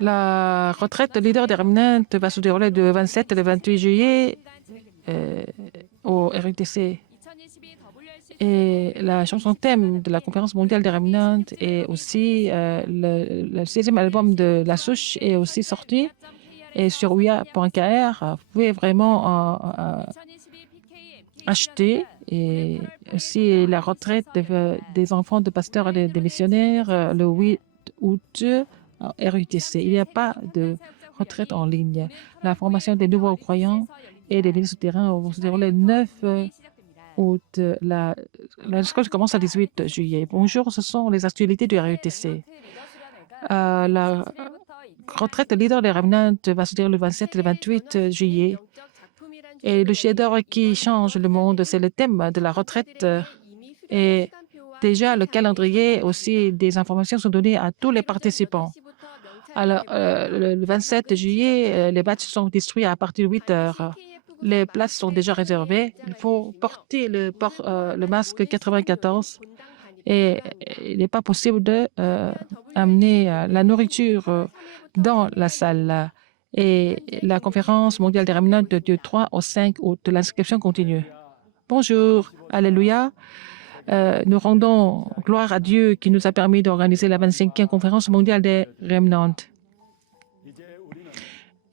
La retraite de leader des Remnants va se dérouler du 27 au 28 juillet au RUTC. Et la chanson thème de la conférence mondiale des Remnants et aussi le 16e album de La Souche est aussi sorti. Et sur ouya.kr, vous pouvez vraiment acheter. Et aussi la retraite des enfants de pasteurs et des missionnaires le 8 août à RUTC. Il n'y a pas de retraite en ligne. La formation des nouveaux croyants et des ministres terrain vont se dérouler le 9 août. La école commence le 18 juillet. Bonjour, ce sont les actualités du RUTC. La retraite de leader des Remnants va se dérouler le 27 et le 28 juillet. Et le chef-d'œuvre qui change le monde, c'est le thème de la retraite. Et déjà, le calendrier, aussi, des informations sont données à tous les participants. Alors, le 27 juillet, les badges sont distribués à partir de 8 heures. Les places sont déjà réservées. Il faut porter le masque 94 et il n'est pas possible d'amener la nourriture dans la salle. Et la conférence mondiale des Remnants du 3 au 5 août, l'inscription continue. Bonjour, alléluia. Nous rendons gloire à Dieu qui nous a permis d'organiser la 25e conférence mondiale des Remnants.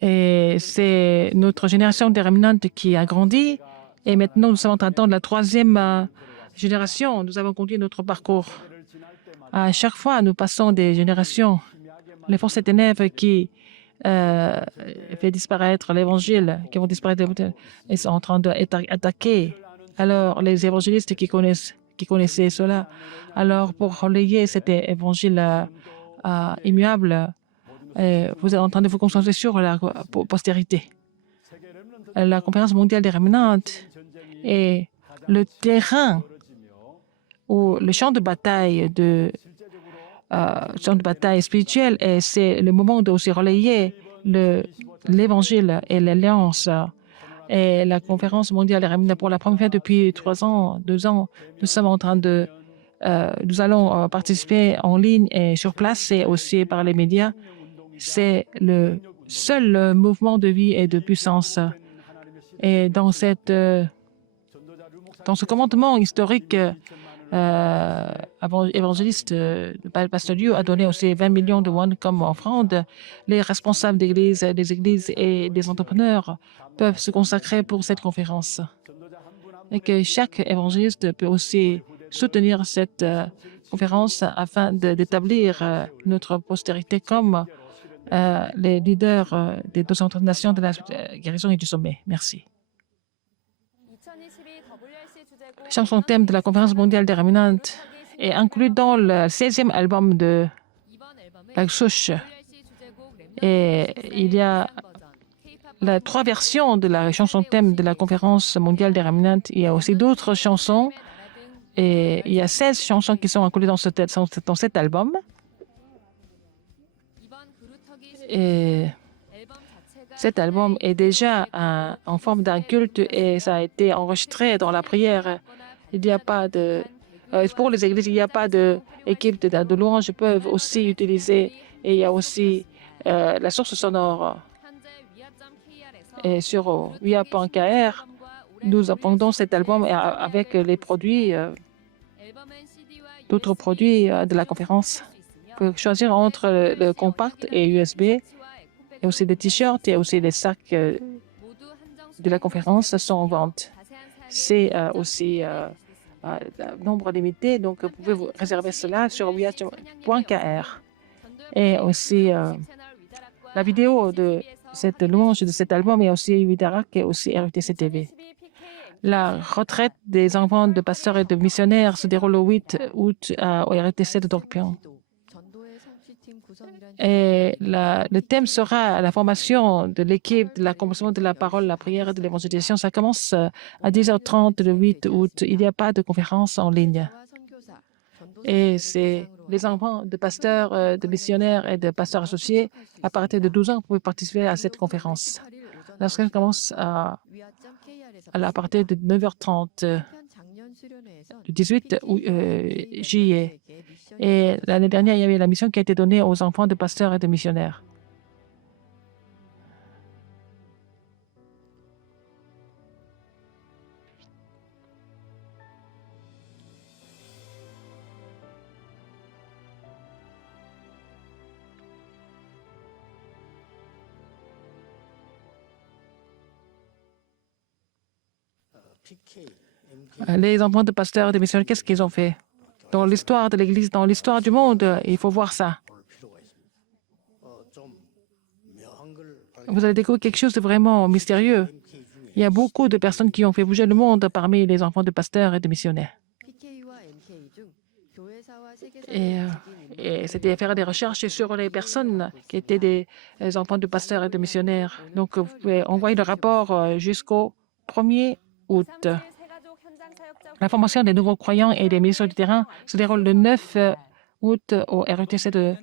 Et c'est notre génération des Remnants qui a grandi. Et maintenant, nous sommes en train d'attendre la 3e génération. Nous avons continué notre parcours. À chaque fois, nous passons des générations. Les forces des ténèbres qui fait disparaître l'Évangile, qui vont disparaître, ils sont en train d'attaquer. Alors, les évangélistes qui connaissaient cela, alors pour relayer cet évangile immuable, vous êtes en train de vous concentrer sur la postérité. La conférence mondiale des Remnants est le terrain ou le champ de bataille spirituel, et c'est le moment de aussi relayer l'évangile et l'alliance. Et la conférence mondiale des Remnants, pour la première fois depuis 2 ans, nous sommes en train de nous allons participer en ligne et sur place et aussi par les médias. C'est le seul mouvement de vie et de puissance. Et dans ce commandement historique, évangéliste, Pasteur Liu a donné aussi 20 millions de won comme offrande. Les responsables d'églises, des églises et des entrepreneurs peuvent se consacrer pour cette conférence. Et que chaque évangéliste peut aussi soutenir cette conférence afin d'établir notre postérité comme les leaders des 230 nations de la guérison et du sommet. Merci. La chanson thème de la conférence mondiale des Remnants est inclus dans le 16e album de La Souche. Et il y a 3 versions de la chanson thème de la conférence mondiale des Remnants. Il y a aussi d'autres chansons. Et il y a 16 chansons qui sont incluses dans cet album. Et cet album est déjà en forme d'un culte et ça a été enregistré dans la prière. Il n'y a pas de... pour les églises, il n'y a pas d'équipe de louanges. Ils peuvent aussi utiliser. Et il y a aussi la source sonore. Et sur ouya.kr, nous appendons cet album avec les produits, d'autres produits de la conférence. Vous pouvez choisir entre le compact et USB. Et aussi des t-shirts et aussi des sacs de la conférence sont en vente. C'est aussi un nombre limité, donc vous pouvez vous réserver cela sur ouya.kr. Et aussi la vidéo de cette louange de cet album est aussi Widarak et aussi RUTC TV. La retraite des enfants de pasteurs et de missionnaires se déroule le 8 août au RUTC de Dorpion. Et le thème sera la formation de l'équipe de l'accomplissement de la parole, la prière et de l'évangélisation. Ça commence à 10h30 le 8 août. Il n'y a pas de conférence en ligne. Et c'est les enfants de pasteurs, de missionnaires et de pasteurs associés. À partir de 12 ans, vous pouvez participer à cette conférence. L'inscription commence à partir de 9h30. le 18 juillet. Et l'année dernière, il y avait la mission qui a été donnée aux enfants de pasteurs et de missionnaires. Les enfants de pasteurs et de missionnaires, qu'est-ce qu'ils ont fait? Dans l'histoire de l'Église, dans l'histoire du monde, il faut voir ça. Vous allez découvrir quelque chose de vraiment mystérieux. Il y a beaucoup de personnes qui ont fait bouger le monde parmi les enfants de pasteurs et de missionnaires. Et, c'était faire des recherches sur les personnes qui étaient des enfants de pasteurs et de missionnaires. Donc, vous pouvez envoyer le rapport jusqu'au 1er août. La formation des nouveaux croyants et des ministres du terrain se déroule le 9 août au RUTC de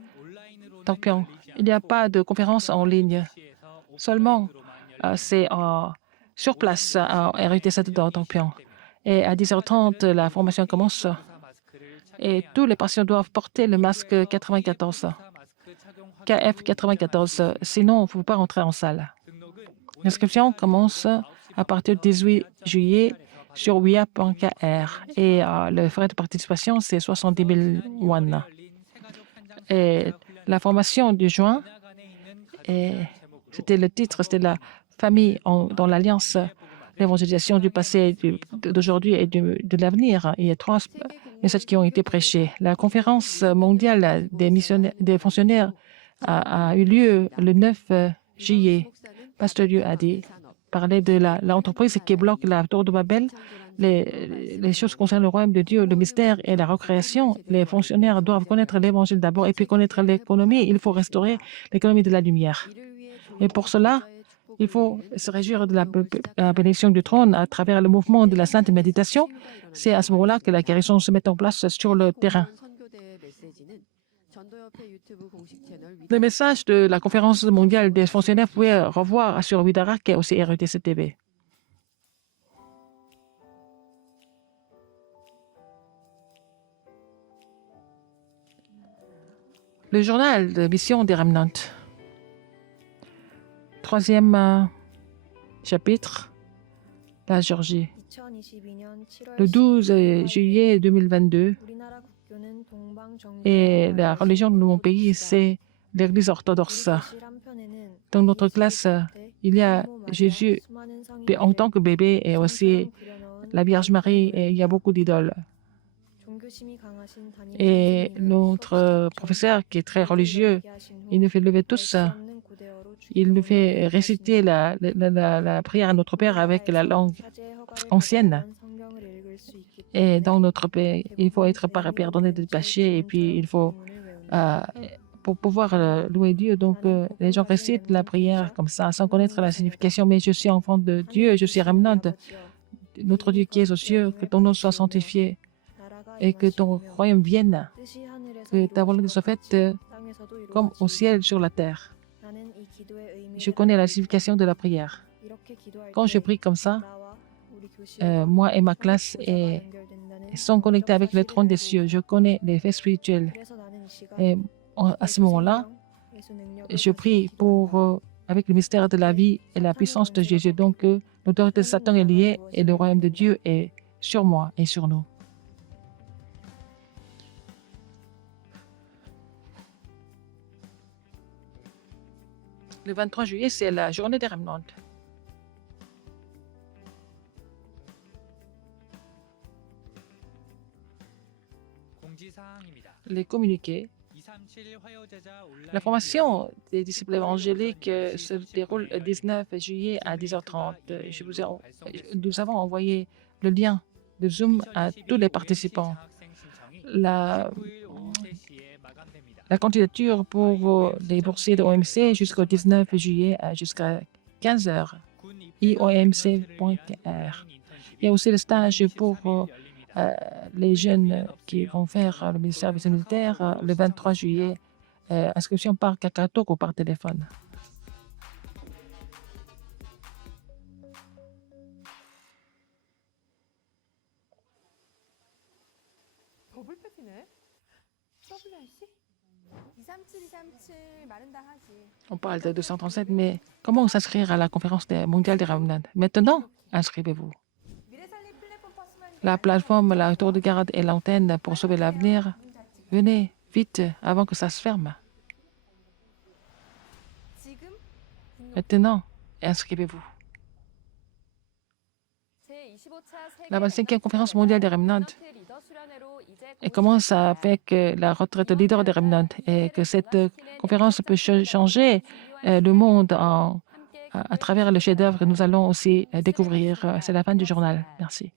Tongpyeong. Il n'y a pas de conférence en ligne. Seulement, c'est sur place au RUTC de Tongpyeong. Et à 10h30, la formation commence. Et tous les patients doivent porter le masque 94, KF94. Sinon, on ne peut pas rentrer en salle. L'inscription commence à partir du 18 juillet sur wia.kr. Et le frais de participation, c'est 70 000 won. Et la formation du juin, c'était le titre, c'était la famille dans l'alliance, l'évangélisation du passé, d'aujourd'hui et de l'avenir. Il y a 3 messages qui ont été prêchés. La conférence mondiale des fonctionnaires a eu lieu le 9 juillet. Pasteur Dieu a dit, parler de l'entreprise qui bloque la tour de Babel, les choses concernant le royaume de Dieu, le mystère et la recréation. Les fonctionnaires doivent connaître l'évangile d'abord et puis connaître l'économie. Il faut restaurer l'économie de la lumière. Et pour cela, il faut se réjouir de la bénédiction du trône à travers le mouvement de la sainte méditation. C'est à ce moment-là que la guérison se met en place sur le terrain. Le message de la conférence mondiale des fonctionnaires, vous pouvez revoir sur Widarak et aussi RUTC TV. Le journal de mission des Remnants. 3e chapitre, la Géorgie. Le 12 juillet 2022, et la religion de mon pays, c'est l'Église orthodoxe. Dans notre classe, il y a Jésus en tant que bébé et aussi la Vierge Marie, et il y a beaucoup d'idoles. Et notre professeur, qui est très religieux, il nous fait lever tous. Il nous fait réciter la prière à notre Père avec la langue ancienne. Et dans notre pays, il faut être pardonné des péchés et puis il faut, pour pouvoir louer Dieu, donc les gens récitent la prière comme ça, sans connaître la signification. Mais je suis enfant de Dieu, je suis remnant. Notre Dieu qui est aux cieux, que ton nom soit sanctifié et que ton royaume vienne, que ta volonté soit faite comme au ciel sur la terre. Je connais la signification de la prière. Quand je prie comme ça, moi et ma classe sont connectés avec le trône des cieux. Je connais les faits spirituels. Et à ce moment-là, je prie avec le mystère de la vie et la puissance de Jésus. Donc, l'autorité de Satan est liée et le royaume de Dieu est sur moi et sur nous. Le 23 juillet, c'est la journée des Remnants. Les communiqués. La formation des disciples évangéliques se déroule le 19 juillet à 10h30. Nous avons envoyé le lien de Zoom à tous les participants. La candidature pour les boursiers de OMC jusqu'au 19 juillet jusqu'à 15h. iomc.fr. Il y a aussi le stage pour les jeunes qui vont faire le service militaire le 23 juillet. Inscription par KakaoTalk ou par téléphone. On parle de 237, mais comment s'inscrire à la conférence mondiale des Remnants? Maintenant, inscrivez-vous. La plateforme, la tour de garde et l'antenne pour sauver l'avenir. Venez, vite, avant que ça se ferme. Maintenant, inscrivez-vous. La 25e conférence mondiale des Remnants et commence avec la retraite leader des Remnants et que cette conférence peut changer le monde à travers le chef-d'œuvre que nous allons aussi découvrir. C'est la fin du journal. Merci.